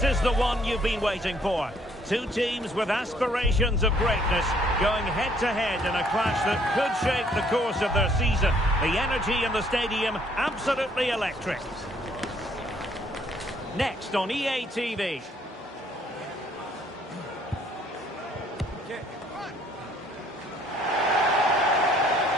This is the one you've been waiting for. Two teams with aspirations of greatness going head-to-head in a clash that could shape the course of their season. The energy in the stadium, absolutely electric. Next on EA TV.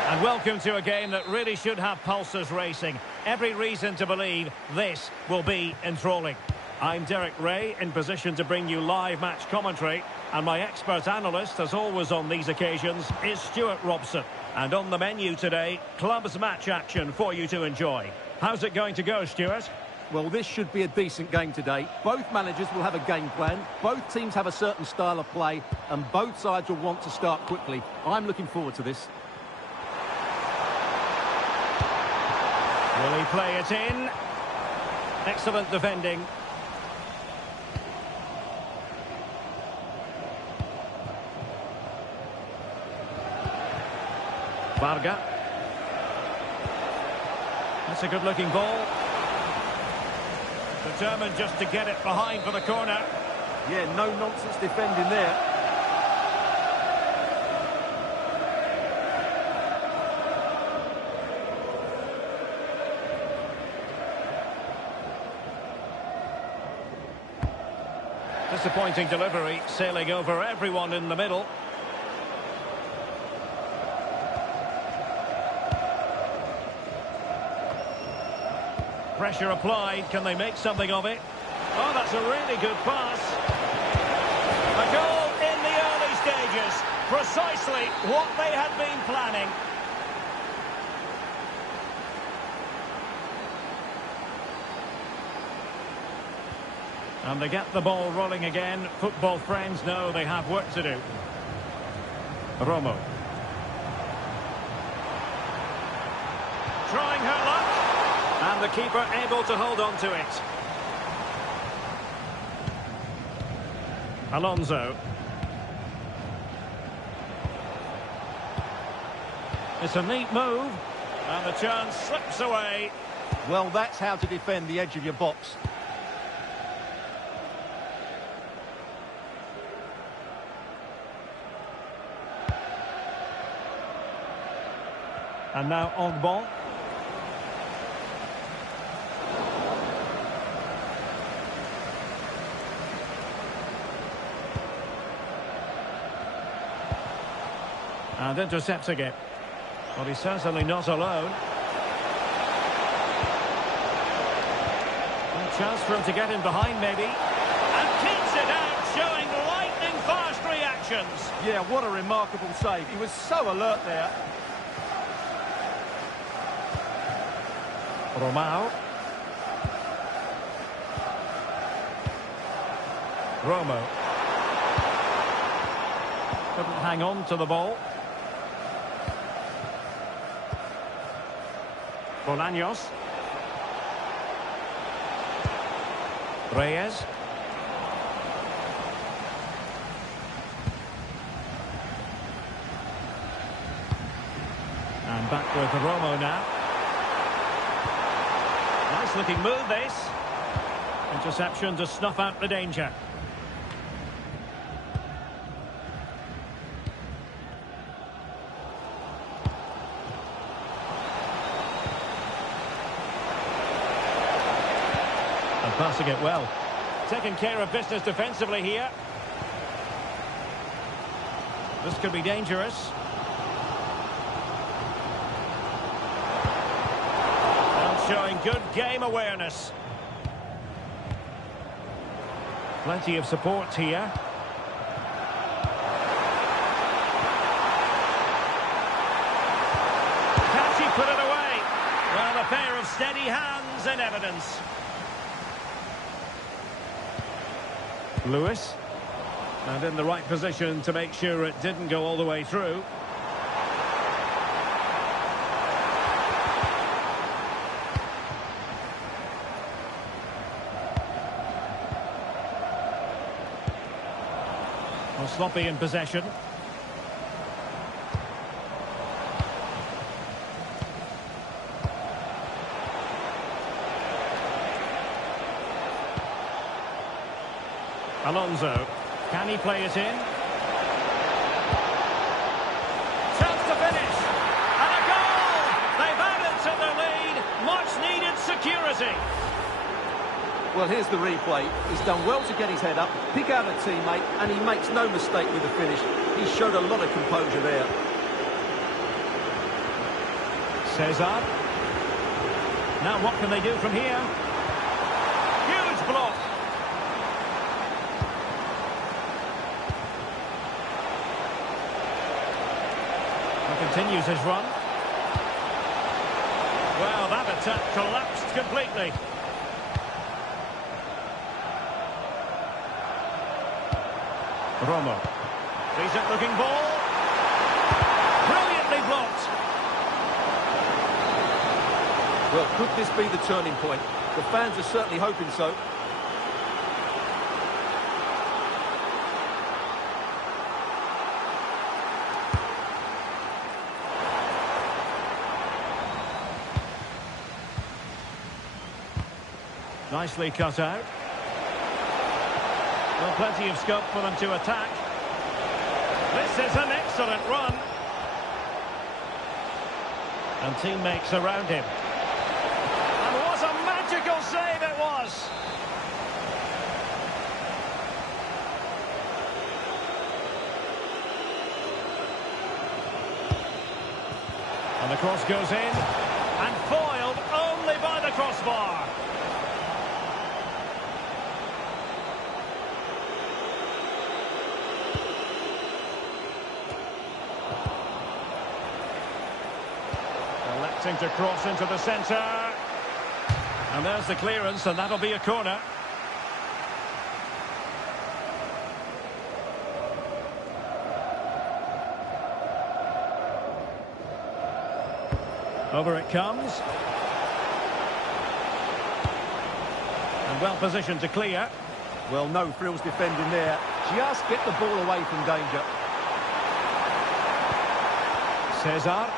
And welcome to a game that really should have pulses racing. Every reason to believe this will be enthralling. I'm Derek Ray, in position to bring you live match commentary. And my expert analyst, as always on these occasions, is Stuart Robson. And on the menu today, clubs match action for you to enjoy. How's it going to go, Stuart? Well, this should be a decent game today. Both managers will have a game plan. Both teams have a certain style of play. And both sides will want to start quickly. I'm looking forward to this. Will he play it in? Excellent defending. Varga. That's a good-looking ball. Determined just to get it behind for the corner. Yeah, no-nonsense defending there. Disappointing delivery, sailing over everyone in the middle. Pressure applied, can they make something of it? Oh, that's a really good pass. A goal in the early stages, precisely what they had been planning. And they get the ball rolling again. Football friends know they have work to do. Romo. Trying her luck. And the keeper able to hold on to it. Alonso. It's a neat move. And the chance slips away. Well, that's how to defend the edge of your box. And now Ogbon. And intercepts again. Well, he's certainly not alone. A chance for him to get in behind, maybe. And keeps it out, showing lightning-fast reactions. Yeah, what a remarkable save. He was so alert there. Romao. Romo. Couldn't hang on to the ball. Bolaños. Reyes. And back with Romo now. Nice looking move, this. Interception to snuff out the danger. And passing it well. Taking care of business defensively here. This could be dangerous. Showing good game awareness. Plenty of support here. Can she put it away? Well, a pair of steady hands in evidence. Lewis. And in the right position to make sure it didn't go all the way through. Sloppy in possession. Alonso. Can he play it in? Chance to finish. And a goal! They've added to their lead. Much needed security. Well, here's the replay. He's done well to get his head up, pick out a teammate, and he makes no mistake with the finish. He showed a lot of composure there. Cesar. Now what can they do from here? Huge block. He continues his run. Well, that attack collapsed completely. Romo. Decent looking ball. Brilliantly blocked. Well, could this be the turning point? The fans are certainly hoping so. Nicely cut out. Well, plenty of scope for them to attack. This is an excellent run. And teammates around him. And what a magical save it was! And the cross goes in. And foiled only by the crossbar. Electing to cross into the centre. And there's the clearance, and that'll be a corner. Over it comes. And well positioned to clear. Well, no frills defending there. Just get the ball away from danger. Cesar.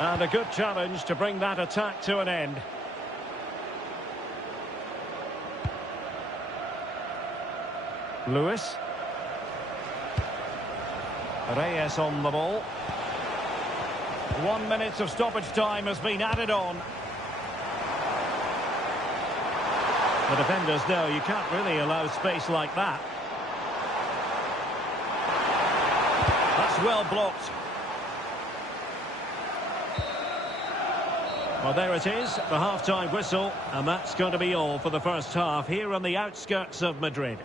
And a good challenge to bring that attack to an end. Lewis. Reyes on the ball. 1 minute of stoppage time has been added on. The defenders know you can't really allow space like that. That's well blocked. Well, there it is, the half-time whistle, and that's going to be all for the first half here on the outskirts of Madrid.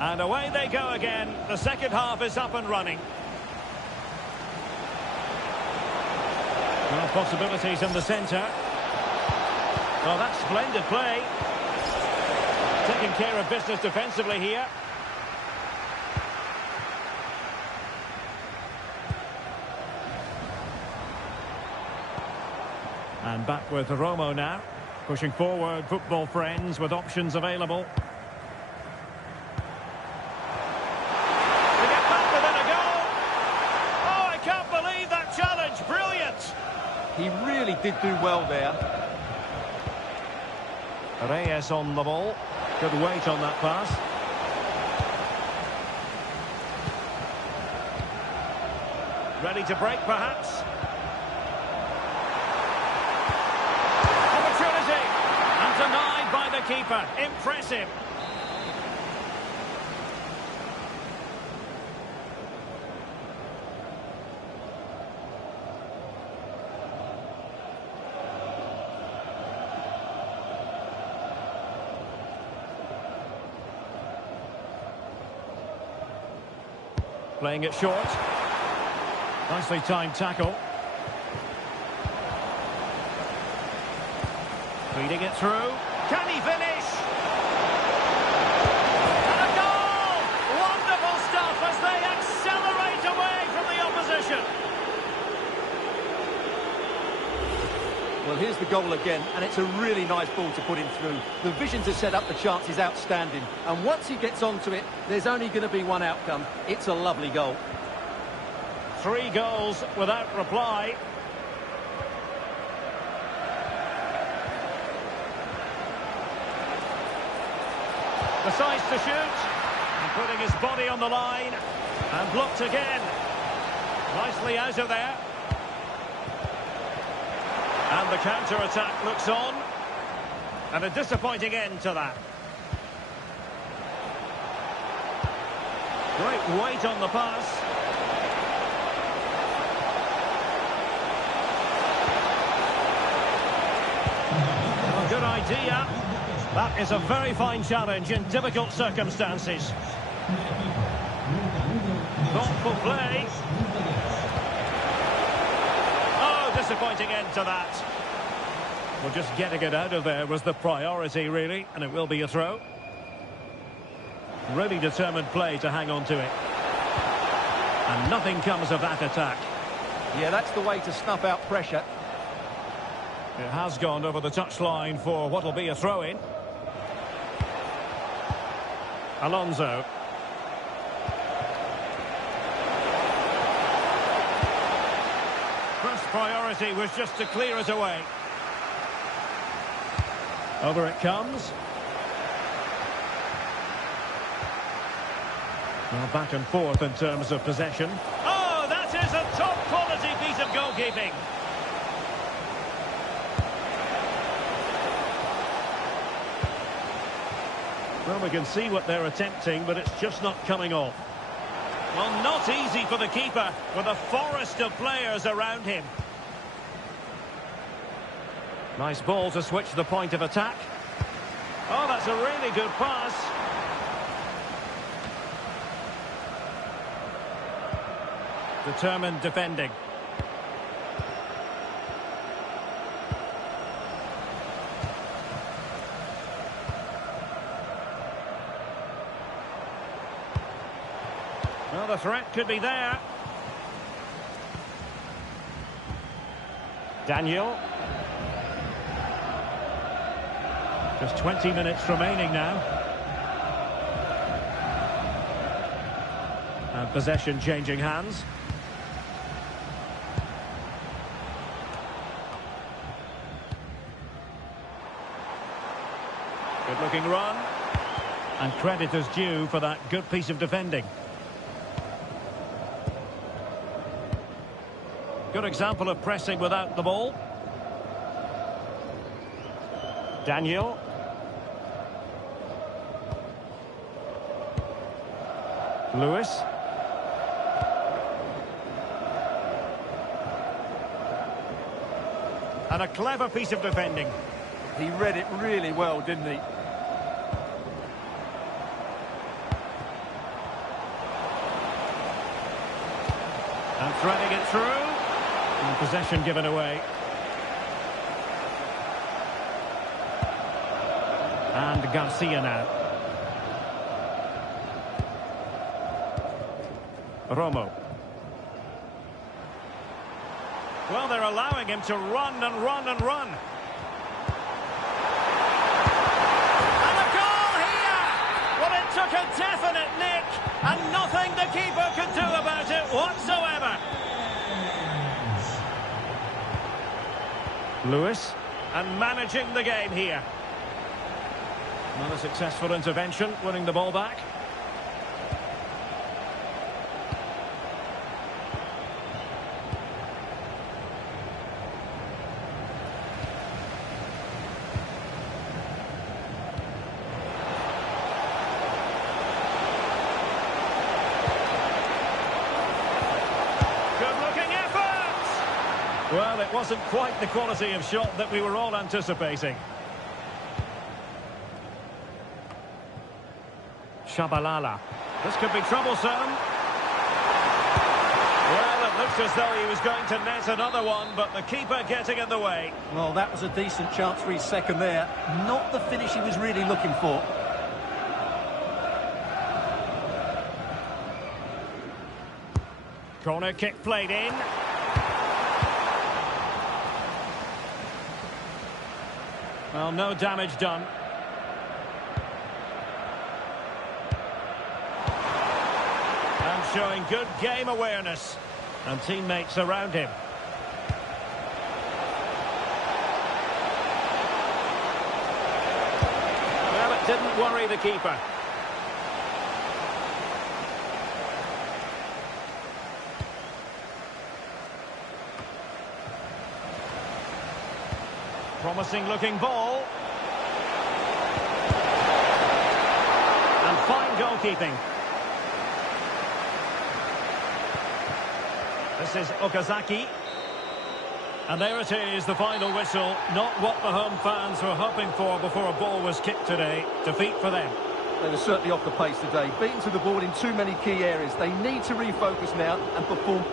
And away they go again. The second half is up and running. Well, possibilities in the centre. Well, that's splendid play. Taking care of business defensively here. And back with Romo now. Pushing forward, football friends with options available. He really did do well there. Reyes on the ball. Good weight on that pass. Ready to break, perhaps. Opportunity. And denied by the keeper. Impressive. Playing it short. Nicely timed tackle. Feeding it through. Can he finish? And a goal! Wonderful stuff as they accelerate away from the opposition. Well, here's the goal again, and it's a really nice ball to put him through. The vision to set up the chance is outstanding, and once he gets onto it, there's only going to be one outcome. It's a lovely goal. 3 goals without reply. Decides to shoot, and putting his body on the line, and blocked again. Nicely out of there. And the counter-attack looks on. And a disappointing end to that. Great weight on the pass. Well, good idea. That is a very fine challenge in difficult circumstances. Thoughtful play. Disappointing end to that. Well, just getting it out of there was the priority, really, and it will be a throw. Really determined play to hang on to it. And nothing comes of that attack. Yeah, that's the way to snuff out pressure. It has gone over the touchline for what will be a throw-in. Alonso. First priority was just to clear it away. Over it comes. Well, back and forth in terms of possession. Oh, that is a top-quality piece of goalkeeping. Well, we can see what they're attempting, but it's just not coming off. Well, not easy for the keeper with a forest of players around him. Nice ball to switch the point of attack. Oh, that's a really good pass. Determined defending. Well, the threat could be there. Daniel. Just 20 minutes remaining now. And possession changing hands. Good looking run. And credit is due for that good piece of defending. Good example of pressing without the ball. Daniel. Lewis. And a clever piece of defending. He read it really well, didn't he? And threading it through. And possession given away. And Garcia now. Romo. Well, they're allowing him to run and run and run. And a goal here! Well, it took a definite nick, and nothing the keeper could do about it whatsoever. Lewis, and managing the game here. Not a successful intervention, winning the ball back. wasn't quite the quality of shot that we were all anticipating. Shabalala. This could be troublesome. Well, it looks as though he was going to net another one, but the keeper getting in the way. Well, that was a decent chance for his second there. Not the finish he was really looking for. Corner kick played in. Well, no damage done. And showing good game awareness. And teammates around him. Well, it didn't worry the keeper. Promising looking ball. And fine goalkeeping. This is Okazaki. And there it is, the final whistle. Not what the home fans were hoping for before a ball was kicked today. Defeat for them. They were certainly off the pace today. Beaten to the board in too many key areas. They need to refocus now and perform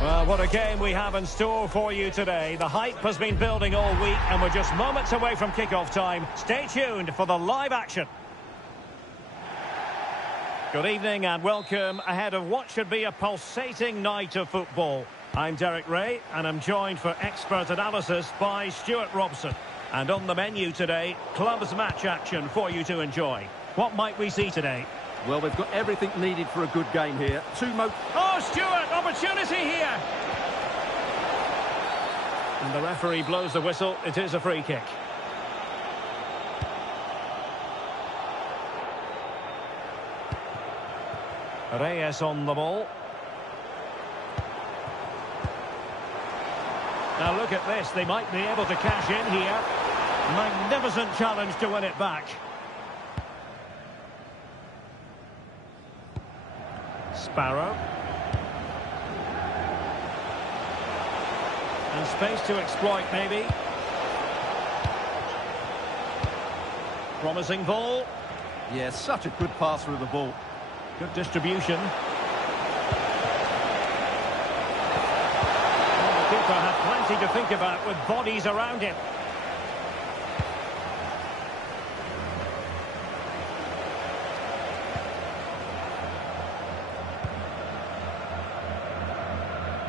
Well, what a game we have in store for you today. The hype has been building all week and we're just moments away from kick-off time. Stay tuned for the live action. Good evening and welcome ahead of what should be a pulsating night of football. I'm Derek Ray and I'm joined for expert analysis by Stuart Robson. And on the menu today, clubs match action for you to enjoy. What might we see today? Well, we've got everything needed for a good game here. Oh, Stuart, opportunity here! And the referee blows the whistle. It is a free kick. Reyes on the ball. Now look at this. They might be able to cash in here. Magnificent challenge to win it back. Sparrow. And space to exploit, maybe. Promising ball. Yeah, such a good passer of the ball. Good distribution. The keeper had plenty to think about with bodies around him.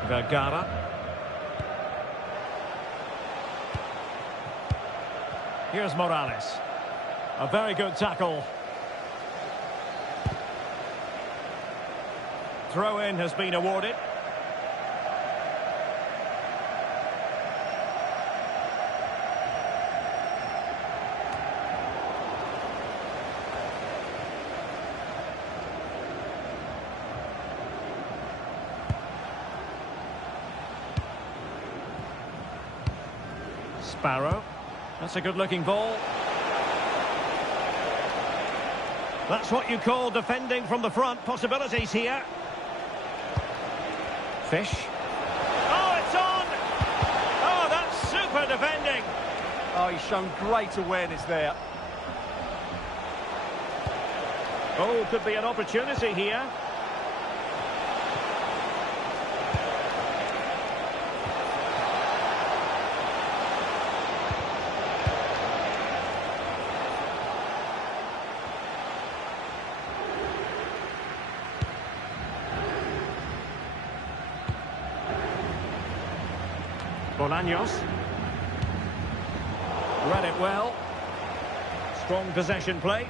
Vergara. Here's Morales. A very good tackle. Throw-in has been awarded. Sparrow. That's a good-looking ball. That's what you call defending from the front. Possibilities here. Fish. Oh, it's on! Oh, that's super defending. Oh, he's shown great awareness there. Oh, could be an opportunity here. Bolaños. Read it well. Strong possession play.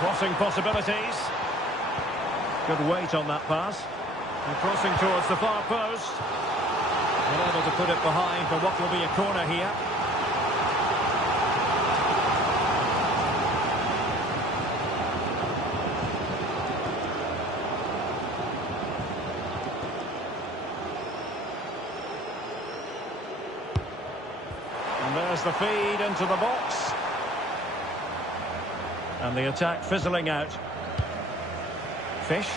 Crossing possibilities. Good weight on that pass. And crossing towards the far post. Not able to put it behind for what will be a corner here. And there's the feed into the box. And the attack fizzling out. Fish.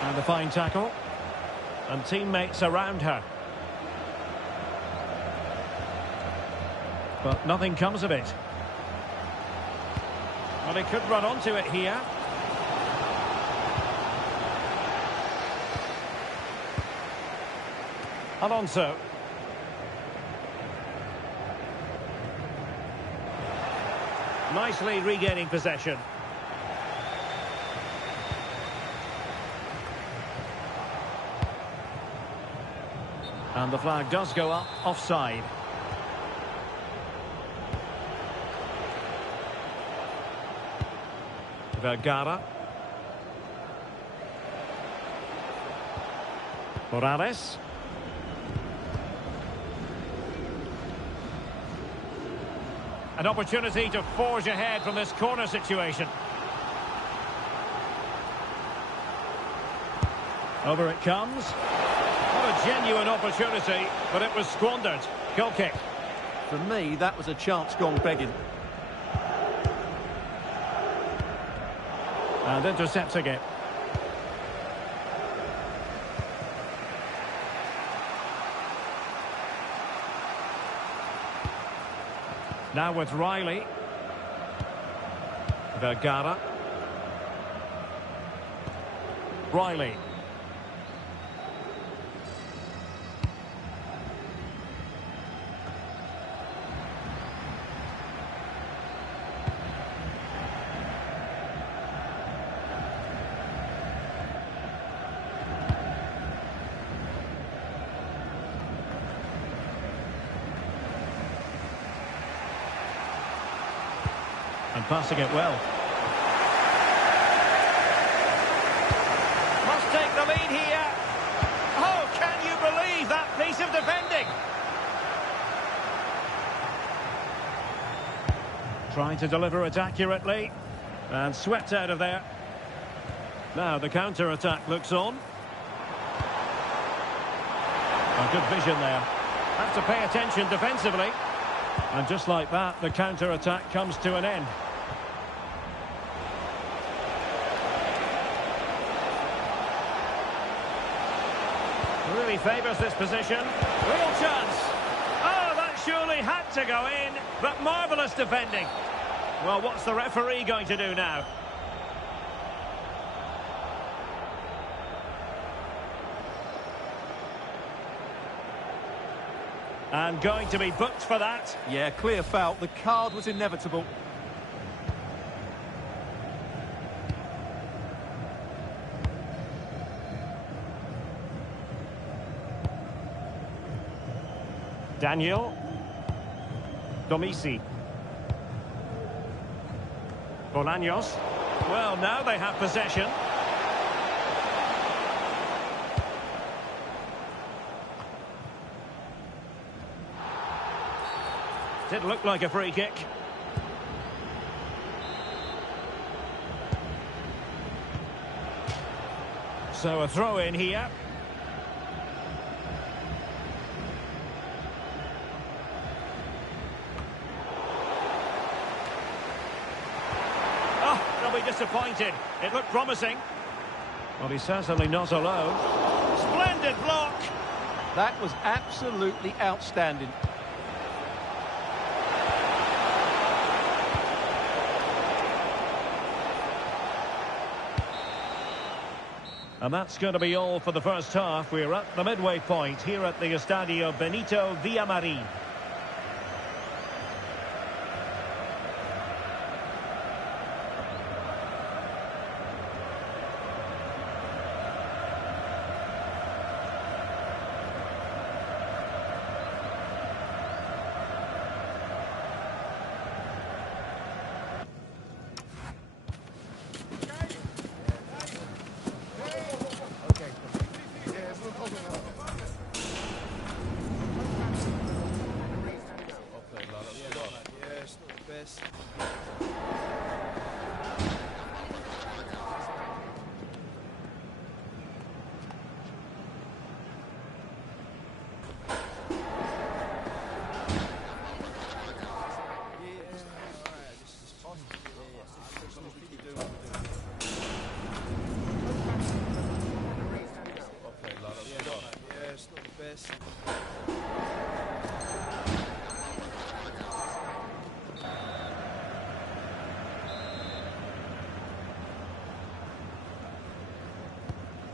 And a fine tackle. And teammates around her. But nothing comes of it. Well, he could run onto it here. Alonso. Nicely regaining possession. And the flag does go up, offside. Vergara. Morales. An opportunity to forge ahead from this corner situation. Over it comes. What a genuine opportunity, but it was squandered. Goal kick. For me, that was a chance gone begging. And intercepting it. Now with Riley. Vergara. Riley. And passing it well. Must take the lead here. Oh, can you believe that piece of defending? Trying to deliver it accurately. And swept out of there. Now the counter-attack looks on. A good vision there. Have to pay attention defensively. And just like that, the counter-attack comes to an end. Really favours this position. Real chance. Oh, that surely had to go in, but marvellous defending. Well, what's the referee going to do now? And going to be booked for that. Yeah, clear foul. The card was inevitable. Daniel. Domisi. Bolaños. Well, now they have possession. Did look like a free kick. So a throw in here. Oh, they'll be disappointed. It looked promising. Well, he's certainly not alone. Splendid block. That was absolutely outstanding. And that's going to be all for the first half. We're at the midway point here at the Estadio Benito Villamarín.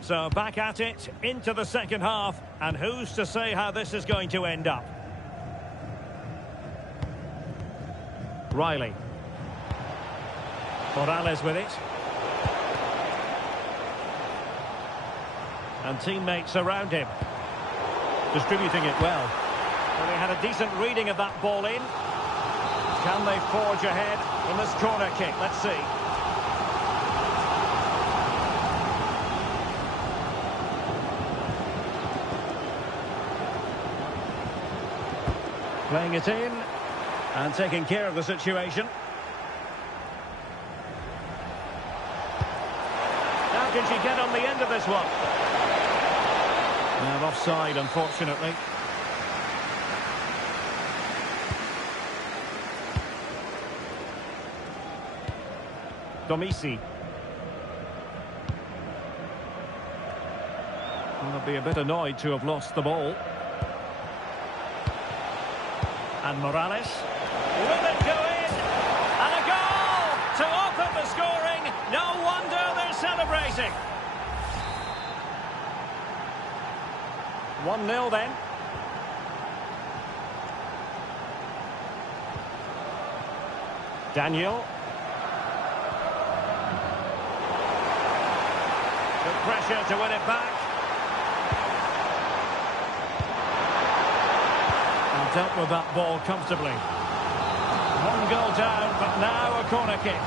So back at it, into the second half, and who's to say how this is going to end up? Riley. Morales with it. And teammates around him. Distributing it well. Well, they had a decent reading of that ball in. Can they forge ahead in this corner kick? Let's see. Playing it in and taking care of the situation. Now can she get on the end of this one? Now offside, unfortunately. Domisi. They'll be a bit annoyed to have lost the ball. And Morales. Will it go in? And a goal to open the scoring. No wonder they're celebrating. 1-0 then. Daniel. Good pressure to win it back. And dealt with that ball comfortably. One goal down, but now a corner kick.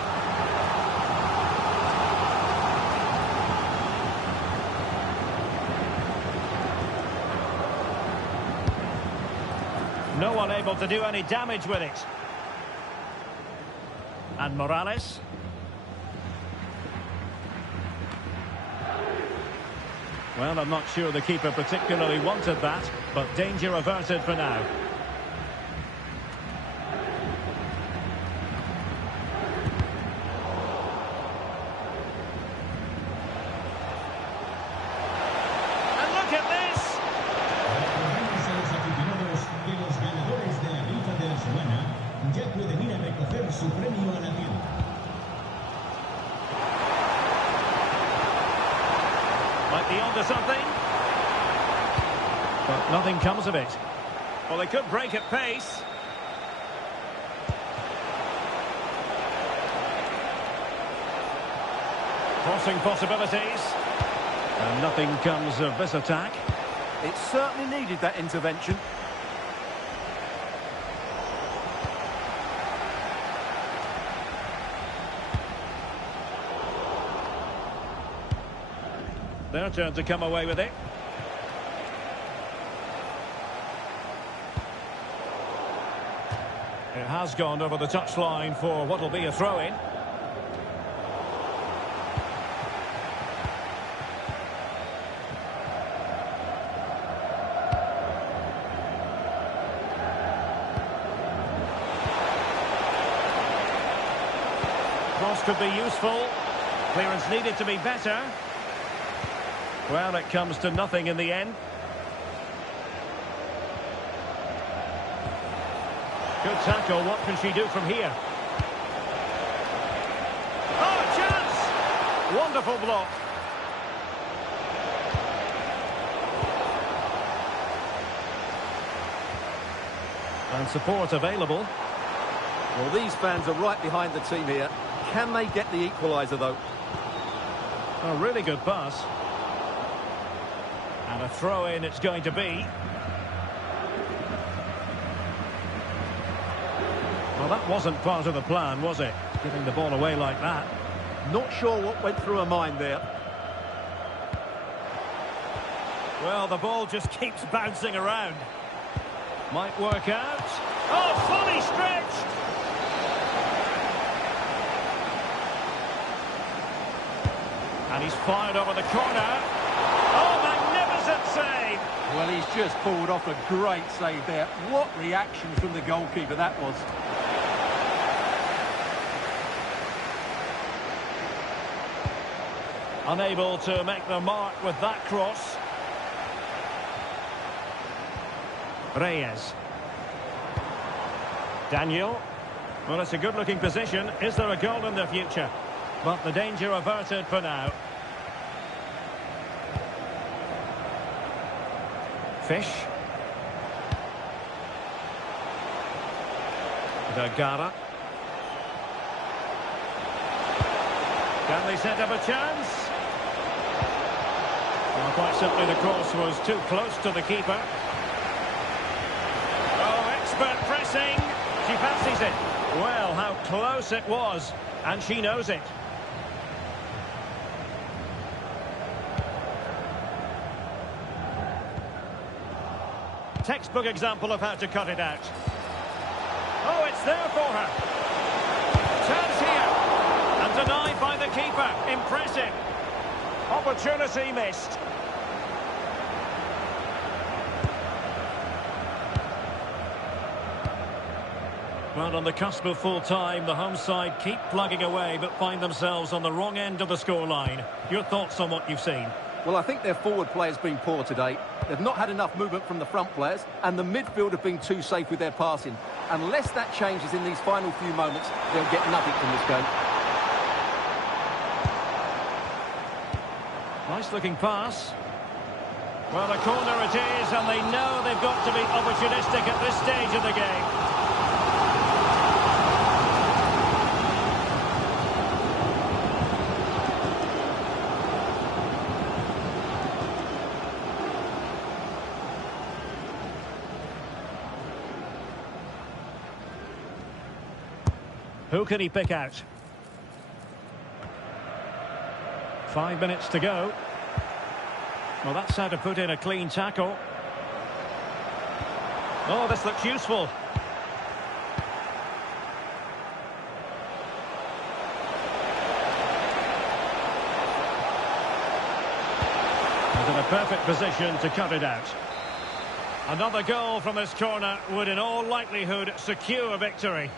No one able to do any damage with it. And Morales. Well, I'm not sure the keeper particularly wanted that, but danger averted for now. And look at this! Ya pueden ir a recoger su premio a la tienda. Might be onto something. But nothing comes of it. Well, they could break at pace. Crossing possibilities. And nothing comes of this attack. It certainly needed that intervention. Their turn to come away with it. It has gone over the touchline for what will be a throw-in. Cross could be useful. Clearance needed to be better. Well, it comes to nothing in the end. Good tackle. What can she do from here? Oh, chance! Wonderful block. And support available. Well, these fans are right behind the team here. Can they get the equaliser, though? A really good pass. And a throw-in it's going to be. Well, that wasn't part of the plan, was it? Giving the ball away like that. Not sure what went through her mind there. Well, the ball just keeps bouncing around. Might work out. Oh, fully stretched! And he's fired over the corner. Oh, magnificent save! Well, he's just pulled off a great save there. What reaction from the goalkeeper that was. Unable to make the mark with that cross. Reyes. Daniel. Well, it's a good-looking position. Is there a goal in the future? But the danger averted for now. Fish. Vergara. Can they set up a chance? Well, quite simply the cross was too close to the keeper. Oh, expert pressing. She fancies it. Well, how close it was. And she knows it. Textbook example of how to cut it out. Oh, it's there for her. Chance here. And denied by the keeper. Impressive. Opportunity missed. Well, on the cusp of full time, the home side keep plugging away but find themselves on the wrong end of the scoreline. Your thoughts on what you've seen? Well, I think their forward play has been poor today. They've not had enough movement from the front players, and the midfield have been too safe with their passing. Unless that changes in these final few moments, they'll get nothing from this game. Nice looking pass. Well, a corner it is, and they know they've got to be opportunistic at this stage of the game. Who can he pick out? 5 minutes to go. Well, that's how to put in a clean tackle. Oh, this looks useful. He's in a perfect position to cut it out. Another goal from this corner would in all likelihood secure victory.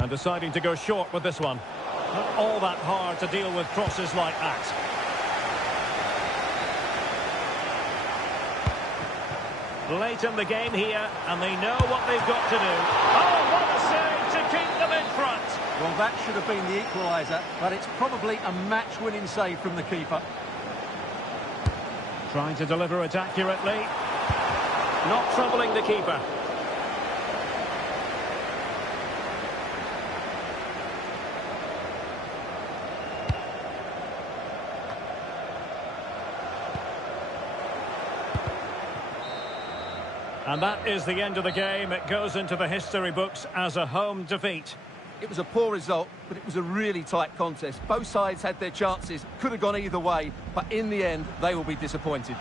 And deciding to go short with this one. Not all that hard to deal with crosses like that. Late in the game here, and they know what they've got to do. Oh, what a save to keep them in front! Well, that should have been the equaliser, but it's probably a match-winning save from the keeper. Trying to deliver it accurately. Not troubling the keeper. And that is the end of the game. It goes into the history books as a home defeat. It was a poor result, but it was a really tight contest. Both sides had their chances, could have gone either way, but in the end, they will be disappointed.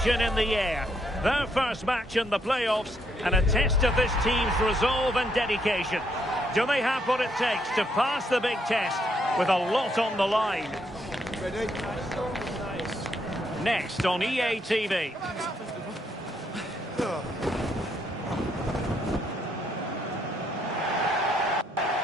tension in the air. Their first match in the playoffs and a test of this team's resolve and dedication. Do they have what it takes to pass the big test with a lot on the line? Next on EA TV.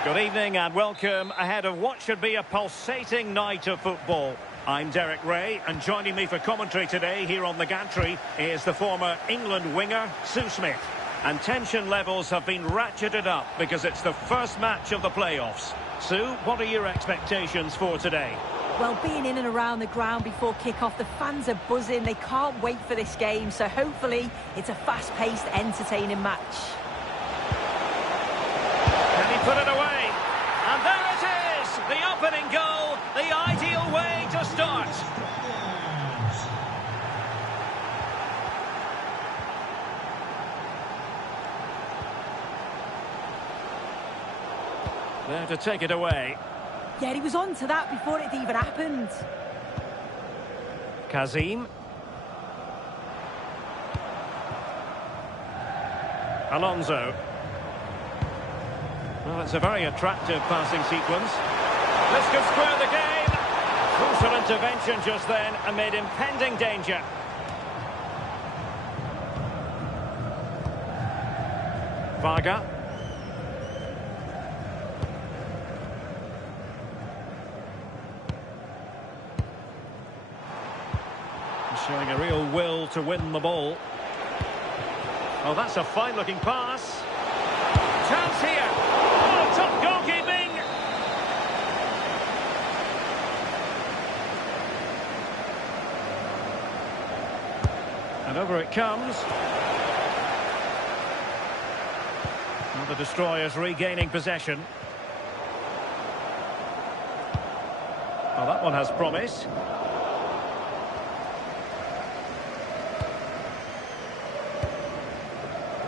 Good evening and welcome ahead of what should be a pulsating night of football. I'm Derek Ray, and joining me for commentary today here on the gantry is the former England winger, Sue Smith. And tension levels have been ratcheted up because it's the first match of the playoffs. Sue, what are your expectations for today? Well, being in and around the ground before kick-off, the fans are buzzing. They can't wait for this game, so hopefully it's a fast-paced, entertaining match. Can he put it away? And there it is! The opening goal, the ideal way to start. There to take it away. Yeah, he was on to that before it even happened. Kazim. Alonso. Well, it's a very attractive passing sequence. This could square the game. Crucial intervention just then amid impending danger. Varga. Showing a real will to win the ball. Oh, that's a fine-looking pass. Chance here. Oh, top goalkeeping. And over it comes. Well, the destroyers regaining possession. Well, that one has promise.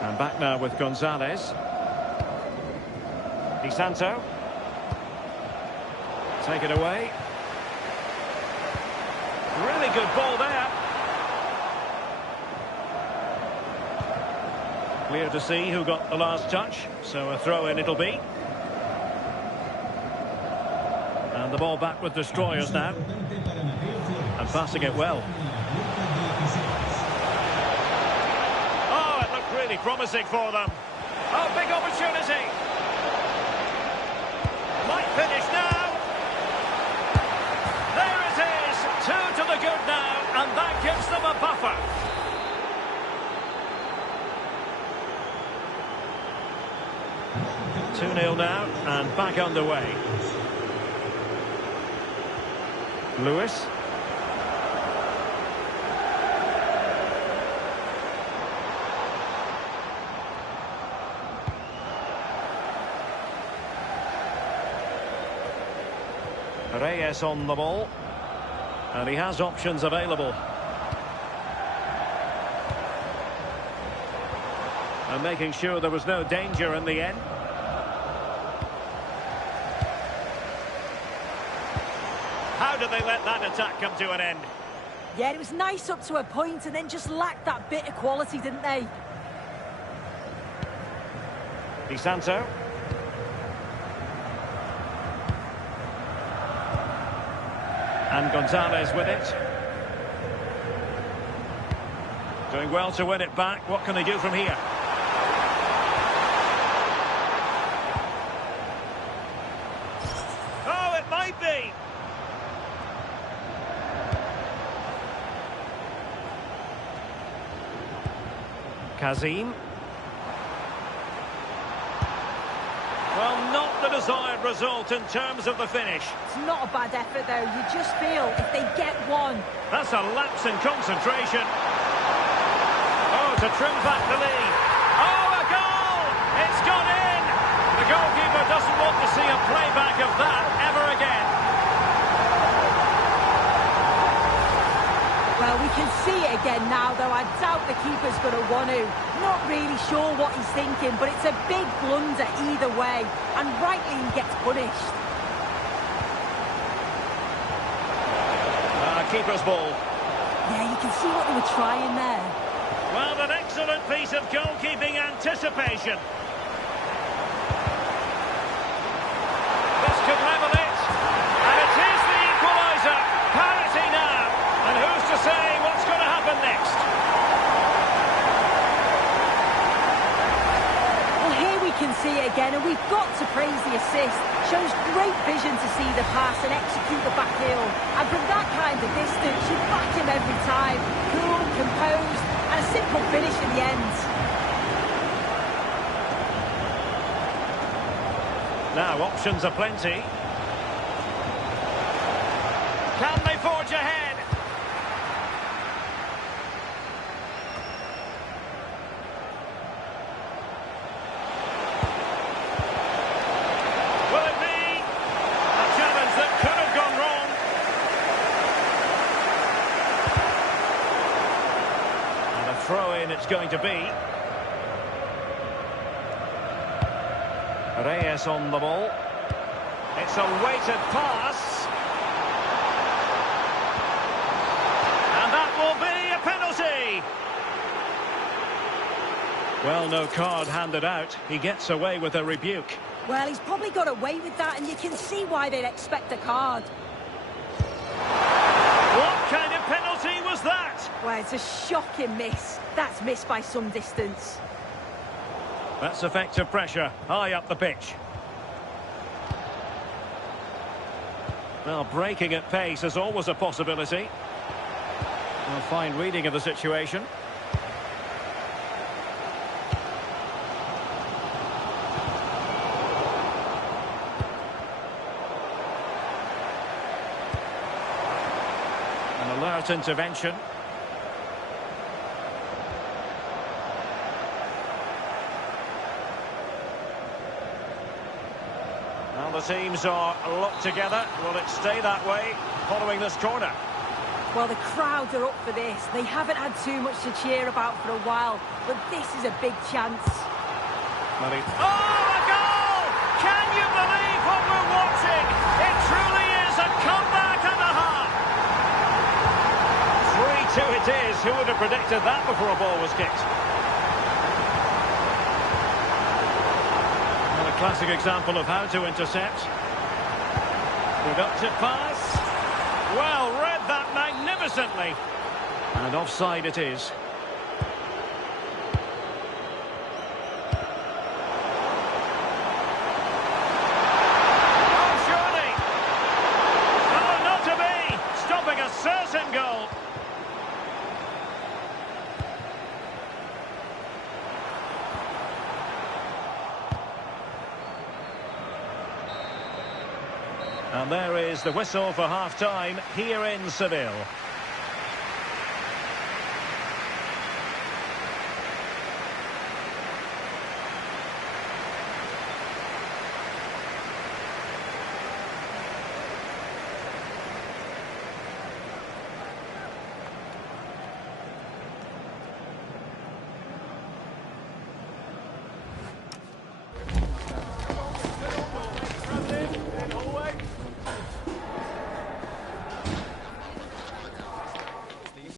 And back now with Gonzalez. Di Santo. Take it away. Really good ball there. Clear to see who got the last touch. So a throw-in it'll be. And the ball back with destroyers now. And passing it well. Really promising for them. Oh, big opportunity. Might finish now. There it is. 2 to the good now, and that gives them a buffer. Two 2-0 now, and back underway. Lewis. Reyes on the ball, and he has options available. And making sure there was no danger in the end. How did they let that attack come to an end? Yeah, it was nice up to a point and then just lacked that bit of quality, didn't they? Di Santo. And Gonzalez with it. Doing well to win it back. What can they do from here? Oh, it might be. Kazim. Well, not the desired result in terms of the finish. It's not a bad effort, though. You just feel if they get one. That's a lapse in concentration. Oh, to trim back the lead. Oh, a goal! It's gone in! The goalkeeper doesn't want to see a playback of that ever again. Well, we can see it again now, though. I doubt the keeper's going to want to. Not really sure what he's thinking, but it's a big blunder either way. And rightly he gets punished. Keeper's ball. Yeah, you can see what they were trying there. Well, an excellent piece of goalkeeping anticipation. This could level it. And it is the equaliser. Parity now. And who's to say what's going to happen next? Well, here we can see it again, and we've got to praise the assist. Shows great vision to see the pass and execute the back heel. And from that kind of distance, you back him every time. Cool, composed, and a simple finish in the end. Now, options are plenty. Can they forge ahead? Will it be a challenge that could have gone wrong? And a throw-in it's going to be. Reyes on the ball. It's a weighted pass. And that will be a penalty. Well, no card handed out. He gets away with a rebuke. Well, he's probably got away with that, and you can see why they'd expect a card. What kind of penalty was that? Well, it's a shocking miss. That's missed by some distance. That's effective pressure, high up the pitch. Well, breaking at pace is always a possibility. A fine reading of the situation. An alert intervention. Well, the teams are locked together. Will it stay that way following this corner? Well, the crowds are up for this. They haven't had too much to cheer about for a while, but this is a big chance. Oh, a goal! Can you believe what we're watching? It truly is a comeback and a half. 3-2 it is. Who would have predicted that before a ball was kicked? Well, a classic example of how to intercept. Productive pass. Well, read that magnificently. And offside it is. Oh, surely. Oh, not to be. Stopping a certain goal. And there is the whistle for half-time here in Seville.